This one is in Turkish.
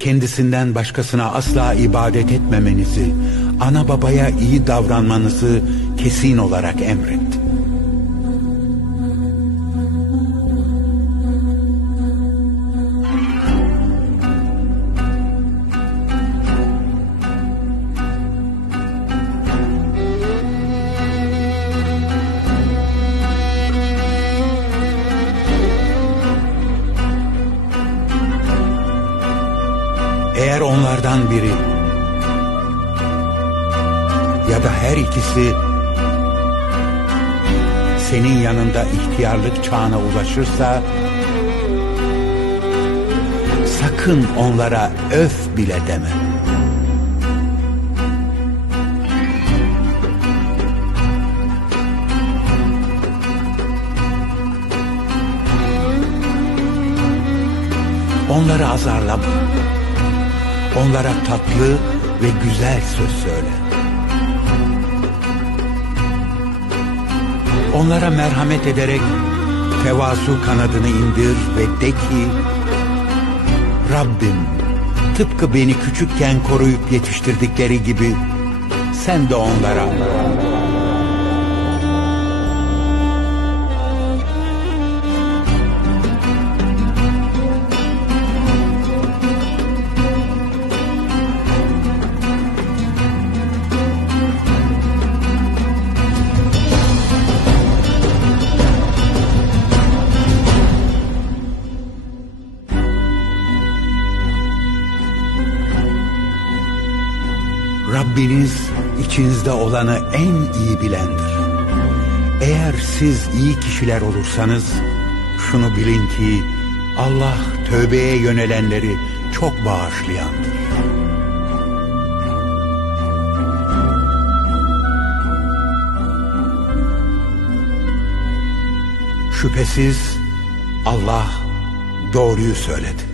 kendisinden başkasına asla ibadet etmemenizi, ana babaya iyi davranmanızı kesin olarak emretti. Eğer onlardan biri ya da her ikisi senin yanında ihtiyarlık çağına ulaşırsa sakın onlara öf bile deme. Onları azarlama. Onlara tatlı ve güzel söz söyle. Onlara merhamet ederek tevazu kanadını indir ve de ki Rabbim tıpkı beni küçükken koruyup yetiştirdikleri gibi sen de onlara Rabbiniz içinizde olanı en iyi bilendir. Eğer siz iyi kişiler olursanız şunu bilin ki Allah tövbeye yönelenleri çok bağışlayandır. Şüphesiz Allah doğruyu söyledi.